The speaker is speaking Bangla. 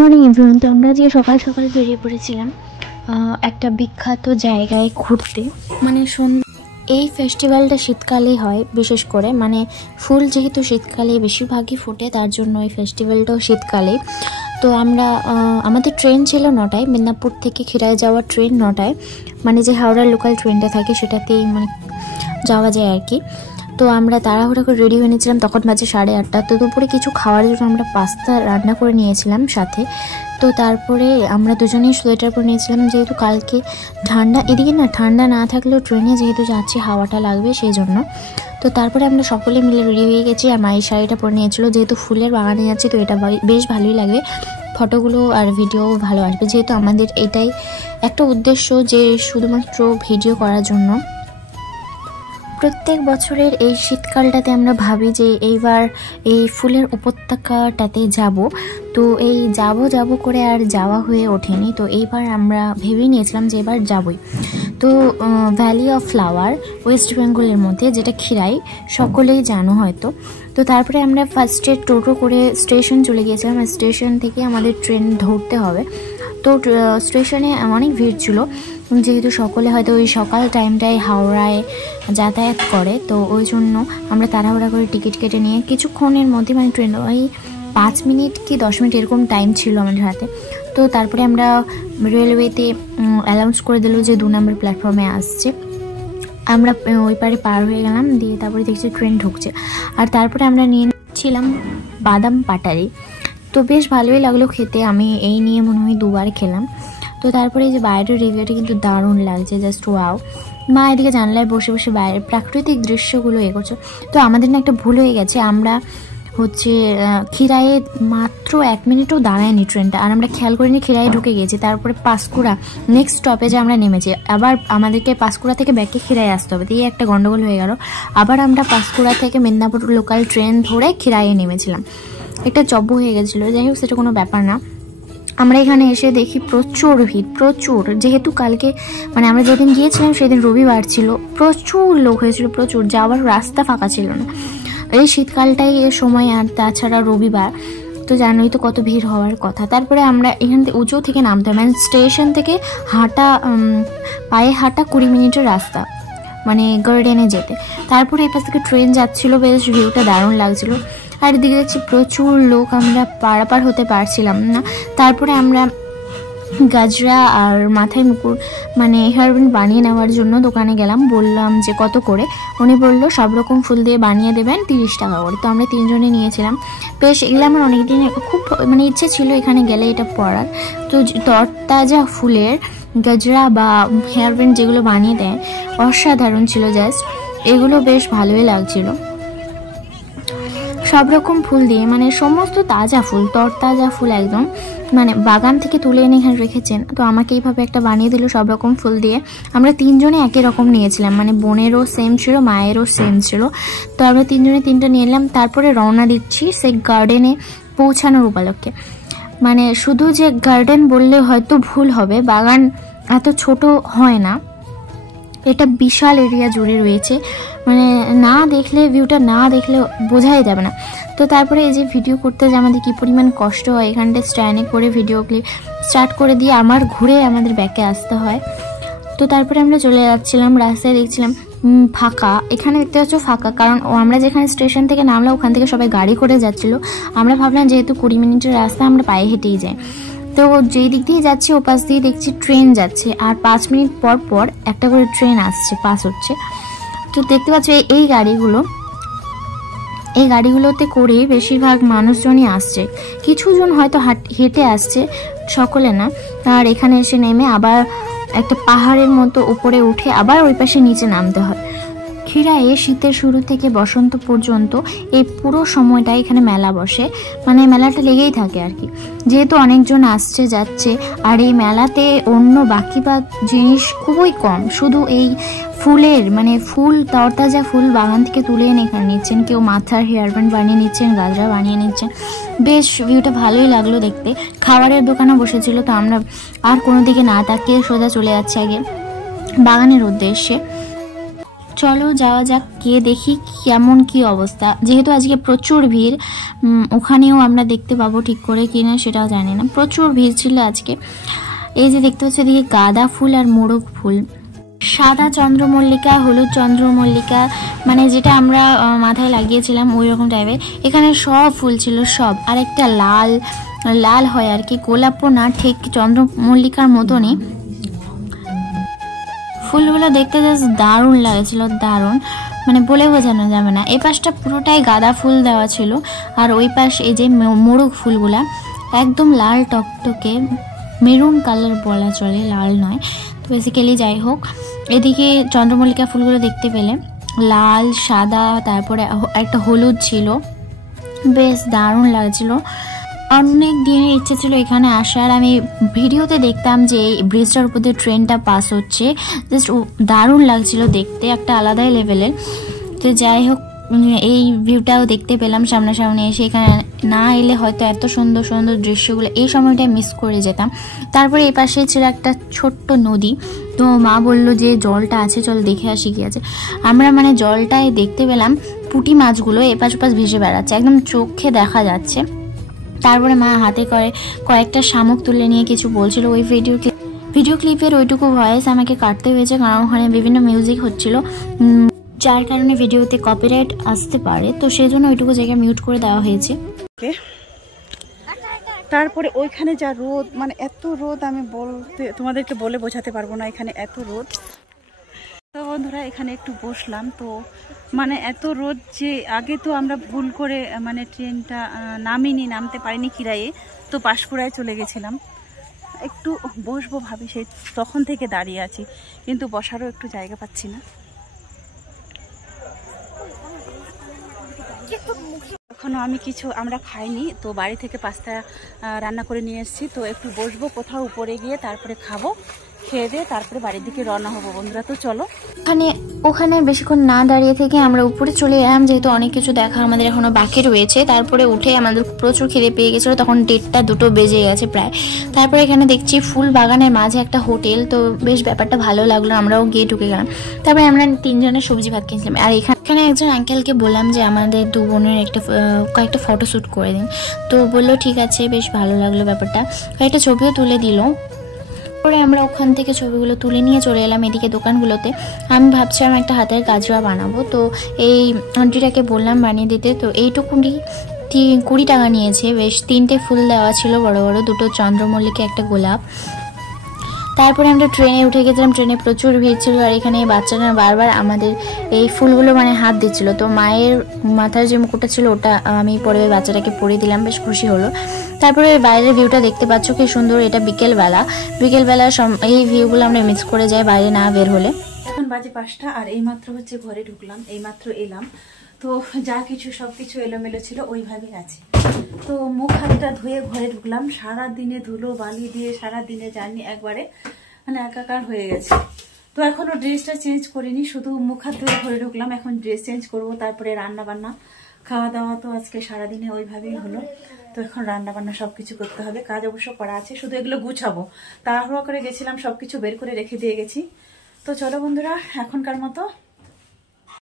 Morning everyone. তো আমরা আজকে সকাল সকাল বেরিয়ে পড়েছিলাম একটা বিখ্যাত জায়গায় ঘুরতে। মানে এই ফেস্টিভ্যালটা শীতকালেই হয় বিশেষ করে, মানে ফুল যেহেতু শীতকালে বেশিরভাগই ফোটে, তার জন্য এই ফেস্টিভ্যালটাও শীতকালে। তো আমরা আমাদের ট্রেন ছিল 9টায়, মেদিনীপুর থেকে খিরায় যাওয়ার ট্রেন 9টায়, মানে যে হাওড়ার লোকাল ট্রেনটা থাকে সেটাতেই মানে যাওয়া যায় আর কি। তো আমরা তাড়াহুড়া করে রেডি হয়ে নিয়েছিলাম, তখন বাজে 8:30। তো দুপুরে কিছু খাওয়ার জন্য আমরা পাস্তা রান্না করে নিয়েছিলাম সাথে। তো তারপরে আমরা দুজনেই সোয়েটার পরে নিয়েছিলাম, যেহেতু কালকে ঠান্ডা, এদিকে না ঠান্ডা না থাকলেও ট্রেনে যেহেতু যাচ্ছি হাওয়াটা লাগবে সেই জন্য। তো তারপরে আমরা সকলে মিলে রেডি হয়ে গেছি। আর মায়ের শাড়িটা পরে নিয়েছিল, যেহেতু ফুলের বাগানে যাচ্ছি তো এটা বেশ ভালোই লাগবে, ফটোগুলো আর ভিডিও ভালো আসবে, যেহেতু আমাদের এটাই একটা উদ্দেশ্য যে শুধুমাত্র ভিডিও করার জন্য। প্রত্যেক বছরের এই শীতকালটাতে আমরা ভাবি যে এইবার এই ফুলের উপত্যকাটাতে যাব। তো এই যাব করে আর যাওয়া হয়ে ওঠেনি। তো এইবার আমরা ভেবে নিয়েছিলাম যে এবার যাবই। তো ভ্যালি অফ ফ্লাওয়ার ওয়েস্ট বেঙ্গলের মধ্যে, যেটা খিরাই, সকলেই জানো হয়তো। তো তারপরে আমরা ফার্স্টে টোটো করে স্টেশন চলে গিয়েছিলাম, আর স্টেশন থেকে আমাদের ট্রেন ধরতে হবে। তো স্টেশনে অনেক ভিড় ছিল, যেহেতু সকলে হয়তো ওই সকাল টাইমটায় হাওড়ায় যাতায়াত করে, তো ওই জন্য আমরা তাড়াহুড়া করে টিকিট কেটে নিয়ে কিছুক্ষণের মধ্যে, মানে ট্রেন ওই 5 মিনিট কি 10 মিনিট এরকম টাইম ছিল আমাদের হাতে। তো তারপরে আমরা রেলওয়েতে অ্যানাউন্স করে দিল যে 2 নম্বর প্ল্যাটফর্মে আসছে। আমরা ওই পারে পার হয়ে গেলাম, দিয়ে তারপরে দেখছি ট্রেন ঢুকছে। আর তারপরে আমরা নিয়েছিলাম বাদাম পাটারি, তো বেশ ভালোই লাগলো খেতে। আমি এই নিয়ে মনে হয় 2বার খেলাম। তো তারপরে এই যে বাইরের রিভিউটা কিন্তু দারুণ লাগছে, জাস্ট ওয়াও। মা এদিকে জানলায় বসে বসে বাইরের প্রাকৃতিক দৃশ্যগুলো করছে। তো আমাদের না একটা ভুল হয়ে গেছে, আমরা হচ্ছে খিরায়ে মাত্র 1 মিনিটও দাঁড়ায়নি ট্রেনটা, আর আমরা খেয়াল করিনি খিরায়ে ঢুকে গেছি। তারপরে পাঁশকুড়া নেক্সট স্টপেজে আমরা নেমেছি, আবার আমাদেরকে পাঁশকুড়া থেকে ব্যাকে খিরায়ে আসতে হবে, দিয়ে একটা গন্ডগোল হয়ে গেল। আবার আমরা পাঁশকুড়া থেকে মেদিনীপুর লোকাল ট্রেন ধরে খিরায়ে নেমেছিলাম, একটা জব্ব হয়ে গেছিলো। যাই হোক, সেটা কোনো ব্যাপার না। আমরা এখানে এসে দেখি প্রচুর ভিড়, প্রচুর, যেহেতু কালকে মানে আমরা যেদিন গিয়েছিলাম সেদিন রবিবার ছিল, প্রচুর লোক হয়েছিল, প্রচুর, যাওয়ার রাস্তা ফাঁকা ছিল না। এই শীতকালটাই এর সময়, আর তাছাড়া রবিবার, তো জানোই তো কত ভিড় হওয়ার কথা। তারপরে আমরা এখান থেকে উঁচু থেকে নামতে হবে, মানে স্টেশন থেকে পায়ে হাঁটা 20 মিনিটের রাস্তা, মানে গার্ডেনে যেতে। তারপরে এই পাশ থেকে ট্রেন যাচ্ছিলো, বেশ ভিউটা দারুণ লাগছিল। আর এদিকে দেখছি প্রচুর লোক, আমরা পারাপার হতে পারছিলাম না। তারপরে আমরা গাজরা আর মাথায় মুকুট মানে হেয়ারব্যান্ড বানিয়ে নেওয়ার জন্য দোকানে গেলাম, বললাম যে কত করে। উনি বললো সব রকম ফুল দিয়ে বানিয়ে দেবেন 30 টাকা করে। তো আমরা 3 জনে নিয়েছিলাম। বেশ এগুলো আমার অনেকদিন খুব মানে ইচ্ছে ছিল এখানে গেলে এটা পরার। তো তরতাজা ফুলের গাজরা বা হেয়ারব্যান্ড যেগুলো বানিয়ে দেয় অসাধারণ ছিল, জাস্ট এগুলো বেশ ভালোই লাগছিল। সব রকম ফুল দিয়ে, মানে সমস্ত তাজা ফুল, তরতাজা ফুল একদম, মানে বাগান থেকে তুলে এনে এখানে রেখেছেন। তো আমাকে এইভাবে একটা বানিয়ে দিল সব রকম ফুল দিয়ে। আমরা 3 জনে একই রকম নিয়েছিলাম, মানে বোনেরও সেম ছিল, মায়েরও সেম ছিল। তো আমরা 3 জনে 3টা নিয়ে নিলাম। তারপরে রওনা দিচ্ছি সেই গার্ডেনে পৌঁছানোর উপলক্ষে। মানে শুধু যে গার্ডেন বললে হয়তো ভুল হবে, বাগান এত ছোট হয় না, এটা বিশাল এরিয়া জুড়ে রয়েছে, মানে না দেখলে ভিউটা না দেখলে বোঝাই যাবে না। তো তারপরে এই যে ভিডিও করতে যে আমাদের কী পরিমাণ কষ্ট হয়, এখানটায় স্ট্যান্ডে করে ভিডিও ক্লিপ স্টার্ট করে দিয়ে আমার ঘুরে আমাদের ব্যাকে আসতে হয়। তো তারপরে আমরা চলে যাচ্ছিলাম, রাস্তায় দেখছিলাম ফাঁকা, এখানে দেখতে পাচ্ছ ফাঁকা, কারণ আমরা যেখানে স্টেশন থেকে নামলাম ওখান থেকে সবাই গাড়ি করে যাচ্ছিলো। আমরা ভাবলাম যেহেতু 20 মিনিটের রাস্তা আমরা পায়ে হেঁটেই যাই। তো যেই দিক দিয়ে যাচ্ছি ওপাশ দিয়ে দেখছি ট্রেন যাচ্ছে, আর 5 মিনিট পর পর একটা করে ট্রেন আসছে, পাস হচ্ছে। তো দেখতে পাচ্ছ এই গাড়িগুলোতে করে বেশিরভাগ মানুষজনই আসছে, কিছুজন হয়তো হেঁটে আসছে, সকলে না। আর এখানে এসে নেমে আবার একটা পাহাড়ের মতো উপরে উঠে আবার ওই পাশে নিচে নামতে হয়। খিরায়ে শীতের শুরু থেকে বসন্ত পর্যন্ত এই পুরো সময়টা এখানে মেলা বসে, মানে মেলাটা লেগেই থাকে আর কি, যেহেতু অনেকজন আসছে যাচ্ছে। আর এই মেলাতে অন্য বাকি জিনিস খুবই কম, শুধু এই ফুলের, মানে ফুল, তরতাজা ফুল বাগান থেকে তুলে এনে এখানে নিচ্ছেন, কেউ মাথার হেয়ারব্যান্ড বানিয়ে নিচ্ছেন, গাজরা বানিয়ে নিচ্ছেন। বেশ ভিউটা ভালোই লাগলো দেখতে। খাবারের দোকানও বসেছিল, তো আমরা আর কোনো দিকে না তাকিয়ে সোজা চলে যাচ্ছি আগে বাগানের উদ্দেশ্যে। চলো যাওয়া যাক, গিয়ে দেখি কেমন কি অবস্থা। যেহেতু আজকে প্রচুর ভিড়, ওখানেও আমরা দেখতে পাবো ঠিক করে কিনা সেটাও জানি না, প্রচুর ভিড় ছিল আজকে। এই যে দেখতে পাচ্ছি এদিকে গাঁদা ফুল আর মোরগ ফুল, সাদা চন্দ্রমল্লিকা, হলুদ চন্দ্রমল্লিকা, মানে যেটা আমরা মাথায় লাগিয়েছিলাম ওই রকম টাইপের। এখানে সব ফুল ছিল সব, আর একটা লাল লাল হয় আর কি, গোলাপও না, ঠিক চন্দ্রমল্লিকার মতনই। ফুলগুলো দেখতে জাস্ট দারুণ লাগছিল, দারুণ, মানে বলে বোঝানো যাবে না। এই পাশটা পুরোটাই গাঁদা ফুল দেওয়া ছিল, আর ওই পাশ এই যে মোরগ ফুলগুলা একদম লাল টকটকে মেরুন কালার বলা চলে, লাল নয়। তো বেসিক্যালি যাই হোক, এদিকে চন্দ্রমল্লিকা ফুলগুলো দেখতে পেলে লাল সাদা, তারপরে একটা হলুদ ছিল, বেশ দারুণ লাগছিল। অনেক দিনের ইচ্ছে ছিল এখানে আসার। আমি ভিডিওতে দেখতাম যে এই ব্রিজটার উপর দিয়ে ট্রেনটা পাস হচ্ছে, জাস্ট দারুণ লাগছিল দেখতে, একটা আলাদাই লেভেলের। তো যাই হোক, এই ভিউটাও দেখতে পেলাম সামনাসামনি এসে। এখানে না এলে হয়তো এত সুন্দর সুন্দর দৃশ্যগুলো এই সময়টায় মিস করে যেতাম। তারপরে এই পাশে ছিল একটা ছোট্ট নদী, তো মা বললো যে জলটা আছে, চল দেখে আসি কি আছে। আমরা মানে জলটায় দেখতে পেলাম পুঁটি মাছগুলো এপাশ ওপাশ ভেসে বেড়াচ্ছে, একদম চোখে দেখা যাচ্ছে। তারপরে মা হাতে করে কয়েকটা শামুক তুলে নিয়ে কিছু বলছিল। ওই ভিডিও ক্লিপের ওইটুকু ভয়েস আমাকে কাটতে হয়েছে, কারণ ওখানে বিভিন্ন মিউজিক হচ্ছিল, যার কারণে ভিডিওতে কপিরাইট আসতে পারে, তো সেই জন্য ওইটুকু জায়গায় মিউট করে দেওয়া হয়েছে। তারপরে ওইখানে যা রোদ, মানে এত রোদ আমি তোমাদেরকে বলে বোঝাতে পারবো না, এখানে এত রোদ। তো বন্ধুরা এখানে একটু বসলাম, তো মানে এত রোদ যে আগে তো আমরা ভুল করে মানে ট্রেনটা নামতে পারিনি কিরায়ে, তো পাঁশকুড়ায় চলে গেছিলাম। একটু বসবো ভাবি, সেই তখন থেকে দাঁড়িয়ে আছি, কিন্তু বসারও একটু জায়গা পাচ্ছি না। এখনো আমরা খাইনি, তো বাড়ি থেকে পাস্তা রান্না করে নিয়ে এসেছি, তো একটু বসবো কোথাও উপরে গিয়ে, তারপরে খাবো, খেয়ে দিয়ে তারপরে বাড়ির দিকে রওনা হবো বন্ধুরা। তো চলো, ওখানে বেশিক্ষণ না দাঁড়িয়ে থেকে আমরা উপরে চলে এলাম, যেহেতু অনেক কিছু দেখা আমাদের এখনো বাকি রয়েছে। তারপরে উঠে আমাদের প্রচুর খিদে পেয়ে গেছিলো, তখন 1:30 2টো বেজে গেছে প্রায়। তারপরে এখানে দেখছি ফুল বাগানের মাঝে একটা হোটেল, তো বেশ ব্যাপারটা ভালো লাগলো, আমরাও গিয়ে ঢুকে গেলাম। তারপরে আমরা 3 জনের সবজি ভাত কিনছিলাম, আর এখানে একজন আঙ্কেলকে বললাম যে আমাদের 2 বোনের কয়েকটা ফটোশ্যুট করে দিন, তো বললো ঠিক আছে, বেশ ভালো লাগলো ব্যাপারটা, কয়েকটা ছবিও তুলে দিল। পরে আমরা ওখান থেকে ছবিগুলো তুলে নিয়ে চলে এলাম এদিকে দোকানগুলোতে। আমি ভাবছিলাম একটা হাতের গাজরা বানাবো, তো এই আন্টিটাকে বললাম বানিয়ে দিতে। তো এইটুকুনি 20 টাকা নিয়েছে, বেশ 3টে ফুল দেওয়া ছিল বড় বড়, 2টো চন্দ্রমল্লিকা, একটা গোলাপ। তারপরে আমরা ট্রেনে উঠে গেছিলাম, ট্রেনে প্রচুর ভিড় ছিল, আর এখানে বাচ্চারা বারবার আমাদের এই ফুলগুলো মানে হাত দিচ্ছিল। তো মায়ের মাথার যে মুকুটটা ছিল ওটা আমি পরে বাচ্চাটাকে পরিয়ে দিলাম, বেশ খুশি হলো। তারপরে বাইরের ভিউটা দেখতে পাচ্ছ কি সুন্দর, এটা বিকেলবেলা এই ভিউগুলো আমরা মিস করে যাই বাইরে না বের হলে। এখন বাজে 5টা, আর এইমাত্র হচ্ছে ঘরে ঢুকলাম, এইমাত্র এলাম। তো যা কিছু সবকিছু এলোমেলো ছিল ওইভাবেই আছে। তো মুখ হাতটা ধুয়ে ঘরে ঢুকলাম, সারা দিনে ধুলো বালি দিয়ে সারা দিনে জার্নি একবারে মানে একাকার হয়ে গেছে। তো এখনো ড্রেসটা চেঞ্জ করিনি, শুধু মুখ হাত ধুয়ে ঘরে ঢুকলাম, এখন ড্রেস চেঞ্জ করব, তারপরে রান্না বান্না খাওয়া দাওয়া তো আজকে সারাদিনে ওইভাবেই হলো। তো এখন রান্না বান্না সবকিছু করতে হবে, কাজ অবশ্য করা আছে, শুধু এগুলো গুছাবো। তাড়াহুড়ো করে গেছিলাম, সবকিছু বের করে রেখে দিয়ে গেছি। তো চলো বন্ধুরা, এখনকার মতো